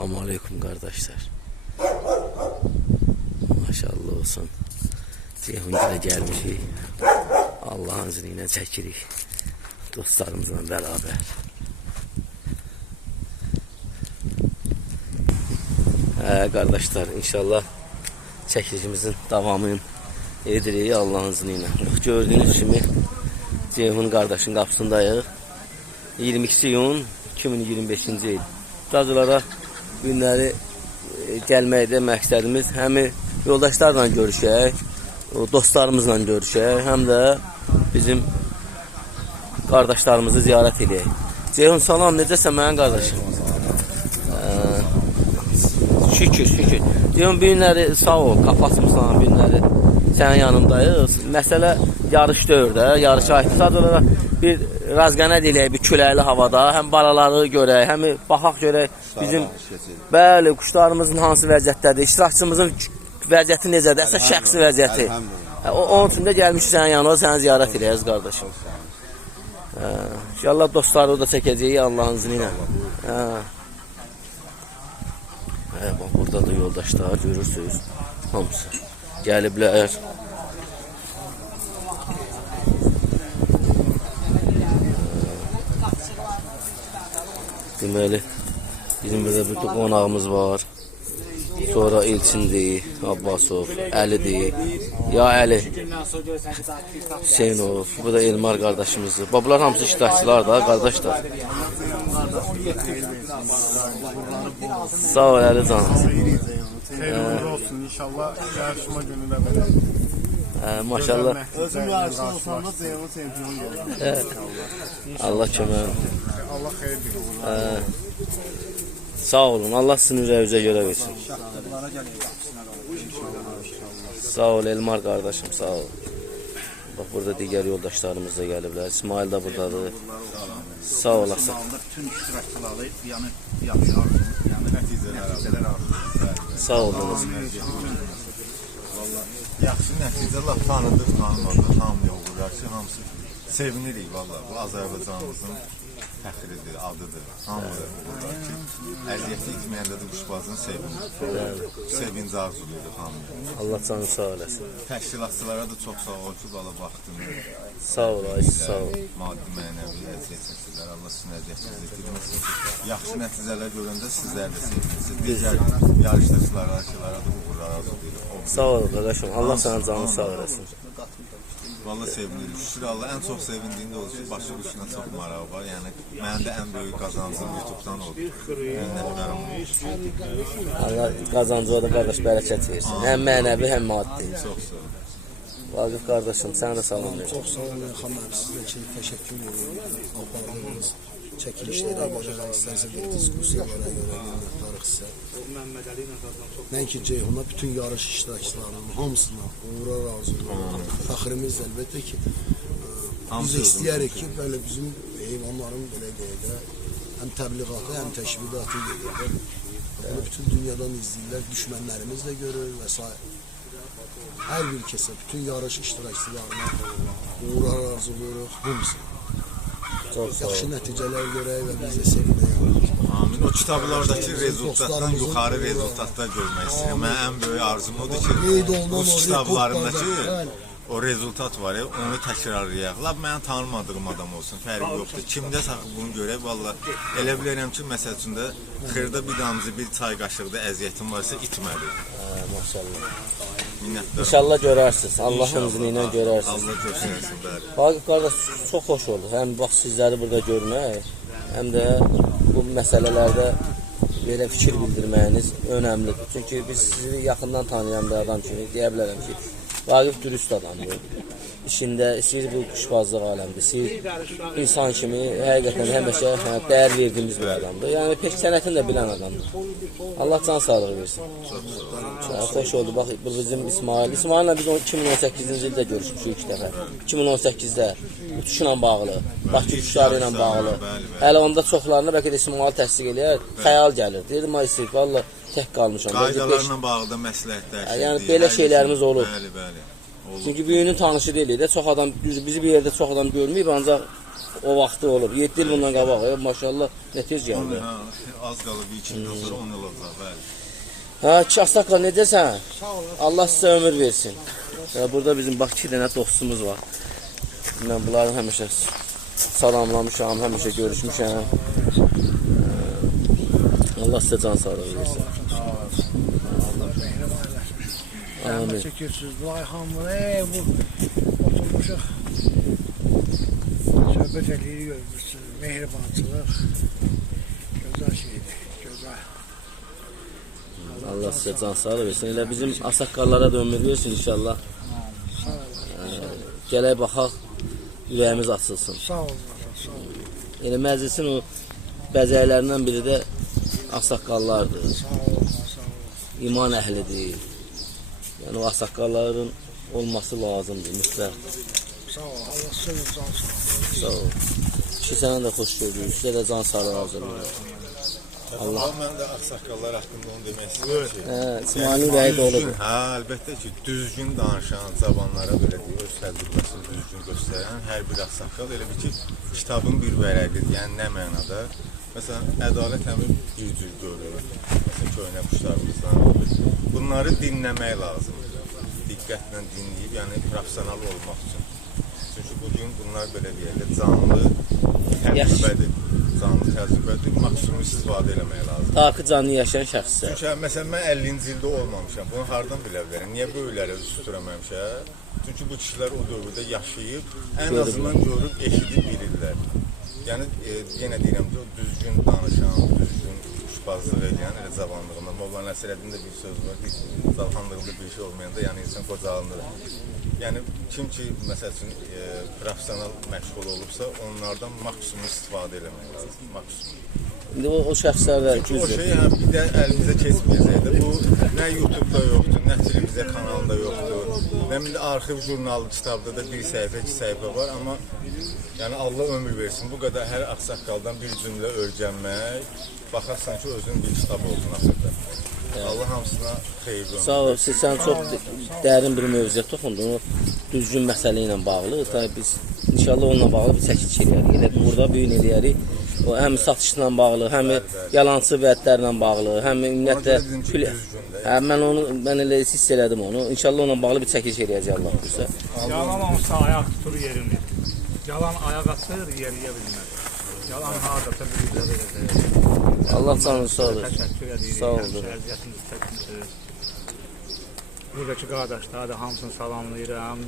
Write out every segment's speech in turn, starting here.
Selamun Aleyküm kardeşler. Maşallah olsun. Ceyhun'da gelmişik. Allah'ın izniyle çekirik. Dostlarımızla beraber. Kardeşler inşallah çekilişimizin devamını edirik Allah'ın izniyle. Gördüğünüz gibi Ceyhun kardeşin kapısındayıq. 22 iyun 2025-ci il. Bacılara günləri gəlməkdə məqsədimiz həm yoldaşlarla görüşək, dostlarımızla görüşək, həm də bizim qardaşlarımızı ziyarət edək. Ceyhun salam, necəsən mənim qardaşım? Şükür. Ceyhun bu günləri sağ ol, kapatmısan bu günləri sənin yanımdayıq. Məsələ yarış dövrdə, yarışa aiddir. Bir razqana deyək, bir küləkli havada, həm balaları görək, həm baxaq görək bizim bəli quşlarımızın hansı vəziyyətdədir, iştirakçımızın vəziyyəti necədir, əsas şəxsi vəziyyəti. Onun üçün də gəlmişik sənin yanına, səni ziyarət edəyəz qardaşım. İnşallah dostları da çəkəcəyik Allah'ın izniyle. Burada da yoldaşlar görürsünüz, hamısı gəliblər. Deməli, bizim burada bir qonağımız var. Sonra Elçindir, Abbasov, Əlidir. Ya Əli, Hüseynov, bu da Elmar qardaşımızdır. Bunlar hamısı iştirakçılar da, qardaşlar. Sağ ol Əli can. Xeyirli olsun inşallah. Yarışma gününe belə. Maşallah. Özüm yarışma olsam da Ceyhun çempion olur. Allah kömək. Allah xeyirli olur. Sağ olun. Allah sizin üzə görə versin. Sağ ol Elmar qardaşım, sağ ol. Bak burada digər yoldaşlarımız da gəliblər. İsmail da buradadır. Sağ olasın. Bütün iştirakçıları yəni yaxşı nəticələr aldı. Sağ olunuz. Yaxşı nəticə, laf tanıdıq, tanımadıq, hamıya uğurlar ki, hamısı sevinirik valla. Bu Azərbaycanımızın fəxridir, adıdır. Hamıya uğurlar ki, əziyyəti itməyəndə də quşbazın sevinci arzuluyuruq hamıya. Allah canı sağ olasın. Təşkilatçılara da çox sağ ol ki, valla vaxtını sağ ol, sağ ol. Maddi mənəvi əziyyət çəkirlər. Allah sizin əziyyətinizi itirməsin. Yaxşı nəticələr görəndə sizlər də sevinirsiniz. Digər yarışdaşlara, aşılara da uğurlar arzuluyuruq. Sağ ol qardaşım. Allah sana canı sağ olasın. Valla sevinirik. Şükür Allah, en çok sevindiğim de olur ki başı quşuna çox marağı var. Yəni mənim də ən böyük qazancım YouTube'dan oldu. Minnətdaram. Allah qazancıya da qardaş bərəkət versin. Həm mənəvi, həm maddi. Çox sağ ol. Vaqif qardaşım, sənə də salam verin. Çox sağ olun Elxan müəllim, sizə için təşəkkür edirəm. Apardığınız çəkilişlərə, başqa istərsiniz diskussiyalara görə minnətdarıq sizə. Nəinki Ceyhun'a, bütün yarış iştirakçılarının hamısına uğurlar arzulayırıq. Fəxrimiz əlbəttə ki, biz də istəyərik ki, belə bizim heyvanların belə deyək də, həm təbliğatı, həm təşviqatı gedir. Bunu bütün dünyadan izləyirlər, düşmənlərimiz də görür və s. Hər bir kəsə, bütün yarış iştirakçılarına uğurlar arzulayırıq, hamısına. Yaxşı nəticələr görək və biz də sevinək. Amin. O kitablardakı rezultatdan yuxarı rezultatlar görmək istəyirəm. Mənim ən böyük arzum odur ki, bu kitablarındakı o rezultat var ya, onu təkrarlayaq. Lab mənim tanımadığım adam olsun, fərqi yoxdur. Kimdə saxıb bunu görək, valla elə bilirəm ki, məsəl üçün də xırda bir damcı, bir çay qaşıqda əziyyətim varsa itməli. Maşallah. Minnətdaram. İnşallah görərsiniz, Allah'ın izniyle görərsiniz. Allah göstərsin, bəli. Vaqif qardaş, çox xoş oldu. Həm bax sizləri burada görmək, həm də bu məsələlərdə belə fikir bildirməyiniz önəmlidir. Çünki biz sizi yaxından tanıyan bir adam kimi deyə bilərəm ki, Vaqif dürüst adamdır. İşində, istəyir bu quşbazlıq aləmdir. İstəyir insan kimi həqiqətən həmişə dəyər verdiyimiz bir adamdır. Yəni pek sənətini də bilən adamdır. Allah can sağlığı versin. Xoş oldu. Bax, bu bizim İsmail. İsmail'lə biz 2018-ci ildə görüşmüşük ilk dəfə. 2018-də uçuşla bağlı, Bakı uçuşları ilə bağlı. Hələ onda çoxlarına bəlkə də İsmail təsdiq eləyər, xəyal gəlir. Deyirdim, ay istəyir, valla tək qalmışam. Qaydalarla bağlı da məsləhətlər. Yəni belə şeylərimiz olur. Bəli. Çünki büyüğünün tanışı deyilik də, çox adam, bizi bir yerdə çox adam görməyib, ancaq o vaxtı olub. 7 il bundan qabaq, maşallah, nə tez gəldi. Ha, az qalıb 2 ildən sonra 10 il olacaq, bəli. Hə, Çaxsaqla necəsən? Allah sizə ömür versin. Burada bizim bax 2 dənə dostumuz var. Mən bunları həmişə salamlamışam, həmişə görüşmüşəm. Allah sizə can sağlığı versin. Amin. Çekirsiniz. Bu Ayxanlı, bu oturmuşuq. Söhbət eləyirik, görmüşsünüz. Mehribançılıq. Gözəl şeydir. Gözəl. Allah sizə can sağlığı versin. Elə bizim ağsaqqallara da ömür versin inşallah. Sağ olun. Gələk baxaq, ürəyimiz açılsın. Sağ olun. Sağ olun. Yəni məclisin o bəzəklərindən biri də ağsaqqallardır. Sağ olun. Sağ olun. İman əhlidir. Yəni o ağsaqqalların olması lazımdır, mütləq. Sağ olun. Allah sizə can sağlığı. Sağ ol. Kişi sənə də xoş gördük. Sizə də can sağlığı arzulayırıq. Allah mən də ağsaqqallar haqqında onu demək istəyirəm ki, İsmailin ürəyi də olur. hə, əlbəttə ki, düzgün danışan cavanlara belə deyir, öz təcrübəsini düzgün göstərən hər bir ağsaqqal elə bir ki, kitabın bir vərəqidir. Yəni nə mənada? Məsələn, ədalət həmi bir cür görür. Məsələn, köhnə quşlarımızdan. Bunları dinləmək lazımdır. Diqqətlə dinləyib, yəni professional olmaq üçün. Çünki bugün bunlar belə deyək də canlı təcrübədir. Canlı təcrübədir, maksimum istifadə eləmək lazımdır. Ta ki canlı yaşayan şəxslər. Çünki məsələn, mən 50-ci ildə olmamışam. Bunu hardan bilə bilərəm? Niyə böyüklərə üz tuturamamışam? Çünki bu kişilər o dövrdə yaşayıb, ən azından görüb, eşidib bilirlər. Yəni, yenə deyirəm ki, düzgün danışan, düzgün kuşbazlıq edən, elə cavanlığında. Molla Nəsrəddin də bir söz var, cavanlığında bir şey olmayanda, yəni insan qocalınır. Yəni, kim ki, məsəl üçün, profesional məşğul olubsa, onlardan maksimum istifadə eləmək lazım, maksimum. İndi o şəxslərlə Çünki o şey bir də əlimizə keçməyəcəkdir. Bu nə YouTube-da yoxdur, nə televiziya kanalında yoxdur. Nə bir arxiv jurnalı kitabda da bir səhifə, 2 səhifə var, amma yəni Allah ömür versin. Bu qədər hər ağsaqqaldan bir cümlə öyrənmək, baxarsan ki, özün bir kitab oldun axırda. Allah hamısına xeyir göndərir. Sağ ol, sən çox dərin bir mövzuya toxundun. O düzgün məsələ ilə bağlı. Tabii biz inşallah onunla bağlı bir çəkiş eləyərik. Elə burada büyün eləyərik. O həm satışla bağlı, həm yalançı vədlərlə bağlı, həm ümumiyyətlə mən elə hiss elədim onu. İnşallah onunla bağlı bir çəkiş eləyəcək Allah bilsə. Yalan olsa ayaq tutur yerini. Yalan ayaq atır, yeriyə bilməz. Yalan hardasa bir verəcək. Allah canını sağ olsun. Təşəkkür edirik. Sağ olun. Əziyyətinizi çəkmişsiniz. Buradakı qardaşlara da hamısını salamlayıram.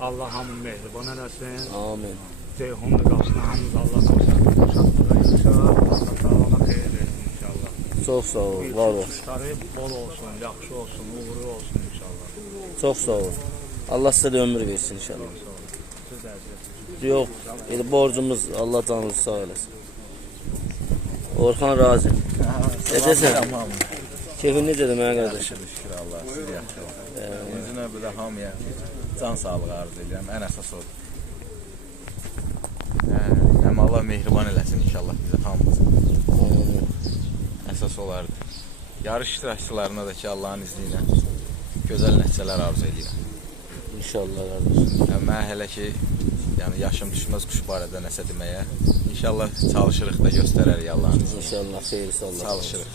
Allah hamını mehriban eləsin. Amin. Ceyhunlu qapısına hamımız Allah qoşaqlığa yaşar. Allah sağlama xeyir versin inşallah. Çox sağ ol, var ol. Quşları bol olsun, yaxşı olsun, uğurlu olsun inşallah. Çox sağ ol. Allah sizə də ömür versin inşallah. Siz əziyyətiniz. Yox, elə borcumuz Allah canınızı sağ eləsin. Orxan razı. Necəsən? Keyfin necədir mənə qardaşım? Şükür Allah, siz yaxşı olun. Özünə bir də hamıya can sağlığı arzu edirəm, ən əsas odur. Həm Allah mehriban eləsin inşallah bizə hamımızı. Əsas olardı. Yarış iştirakçılarına da ki Allahın izni ilə gözəl nəticələr arzu edirəm. İnşallah qardaşım. Mən hələ ki yəni yaşım düşməz quş barədə nəsə deməyə. İnşallah çalışırıq da göstərərik Allahın izni. İnşallah xeyirsə Allah. Çalışırıq.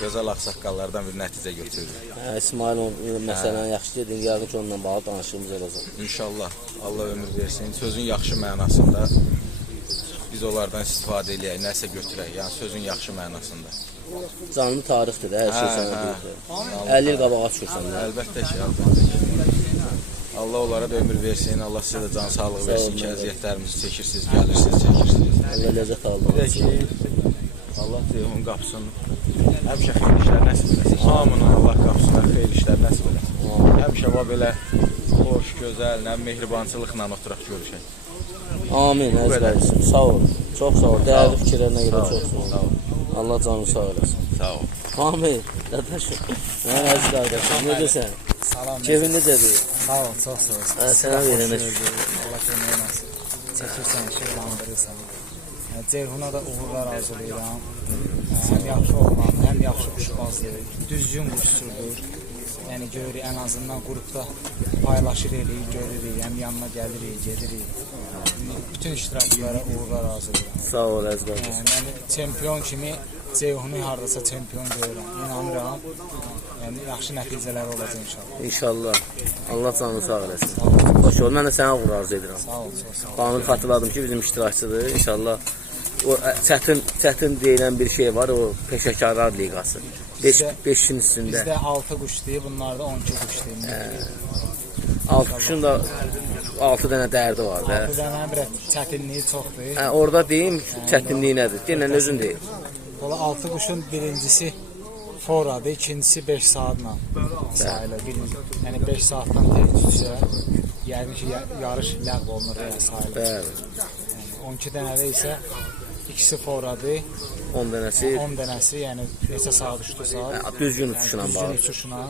Gözəl ağsaqqallardan bir nəticə götürürük. İsmail o məsələni yaxşı dedin, yarın ki onunla bağlı danışığımız olacaq. İnşallah Allah ömür versin. Sözün yaxşı mənasında biz onlardan istifadə eləyək, nəsə götürək. Yəni sözün yaxşı mənasında. Canlı tarixdir, hər şey sənə deyir. 50 il qabağa çıxırsan. Əlbəttə ki, əlbəttə ki. Allah onlara da ömür versin, Allah sizə də can sağlığı versin ki, əziyyətlərimizi çəkirsiniz, gəlirsiniz, çəkirsiniz. Allah ləzzət aldı. Bir də ki, Allah Ceyhun qapısını həmişə xeyir işlər nəsib eləsin. Hamının Allah qapısına xeyir işlər nəsib eləsin. Həmişə var belə xoş, gözəl, mehribançılıqla oturaq görüşək. Amin, əziz qardaşım. Sağ ol. Çox sağ ol. Dəyərli fikirlərinə görə çox sağ ol. Allah canını sağ eləsin. Sağ ol. Amin. Qardaşım. Mən əziz qardaşım. Necəsən? Salam. Keyfin necədir? Sağ ol, çox sağ ol. Sənə verənə şükür. Allah kömək eləsin. Çəkirsən, şeylandırırsan. Ceyhuna da uğurlar arzulayıram. Həm yaxşı oğlan, həm yaxşı quşbazdır, düzgün quşçudur. Yəni görürük, ən azından qrupda paylaşır eləyirik, görürük, həm yanına gəlirik, gedirik. Bütün iştirakçılara uğurlar arzulayıram. Sağ ol əziz qardaş. Yəni çempion kimi Ceyhunu hardasa çempion görürəm. İnanıram. Yəni yaxşı nəticələr olacaq inşallah. İnşallah. Allah canını sağ eləsin. Xoş ol. Mən də sənə uğur arzu edirəm. Sağ ol, çox sağ ol. Qanun xatırladım ki, bizim iştirakçıdır. İnşallah o çətin deyilən bir şey var, o peşəkarlar liqası. 5-in üstündə. Bizdə 6 quş deyib, bunlarda 12 quş deyib. 6 quşun da 6 dənə dərdi var da. 6 dənə bir çətinliyi çoxdur. Orada deyim çətinliyi nədir? Denən özün deyil. Ola 6 quşun birincisi foradır, ikincisi 5 saatla sayılır. Yəni 5 saatdan tez düşsə, yəni ki, yarış ləğv olunur sayılır. Bəli. 12 dənədə isə ikisi foradır. 10 dənəsi. 10 dənəsi, yəni neçə saat uçdu saat. Düzgün uçuşla bağlı. Düzgün uçuşla.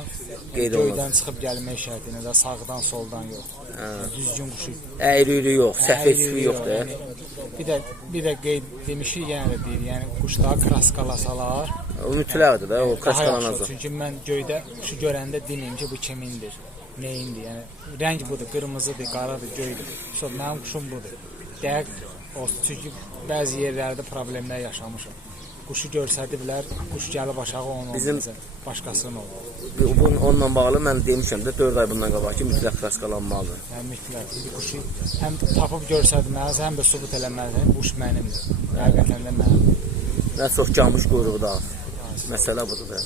Qeyd olunur. Göydən çıxıb gəlmək şərtinə də sağdan soldan yox. Düzgün quşu. Əyrilik yox, səfehçilik yox da. Bir də qeyd demişik, yenə də deyir, yəni quşlar kraskalasalar. O mütləqdir də, o kraskalanacaq. Çünki mən göydə quşu görəndə deməyim ki, bu kimindir, neyindir. Yəni rəng budur, qırmızıdır, qaradır, göydür. Mənim quşum budur. Dəqiq olsun, çünki bəzi yerlərdə problemlər yaşamışam. Quşu görsədiblər, quş gəlib aşağı onu olmayacaq, başqasının olur. Onunla bağlı mən demişəm də 4 ay bundan qabaq ki, mütləq kraskalanmalıdır. Yəni mütləq, quşu həm tapıb görsədməlisən, həm də sübut eləməlisən, quş mənimdir, həqiqətən də mənimdir. Nə çox camış quyruqda, məsələ budur da.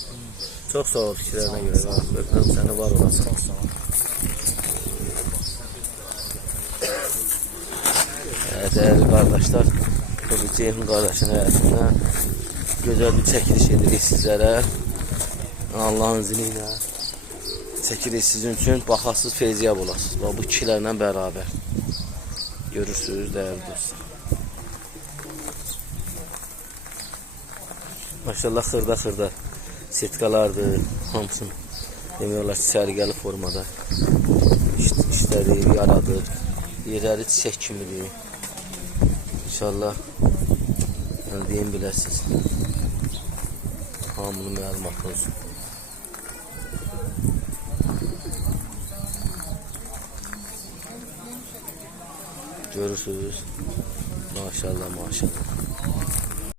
Çox sağ ol fikirlərinə görə, öpürəm səni, var olasın. Çox sağ ol. Dəyərli qardaşlar, bu Ceyhun qardaşın həyatında gözəl bir çəkiliş edirik sizlərə. Allahın izni ilə çəkirik sizin üçün, baxasız feyziyab olasınız. Bu ikilərlə bərabər. Görürsünüz, dəyərli dostlar. Maşallah xırda sirtqalardır, hamısını demək olar ki, sərgəli formada işləri yaradır. Yerləri çiçək kimidir. İnşallah deyim biləsiniz. Hamılı məlumat olsun. Görürsünüz. Maşallah, maşallah.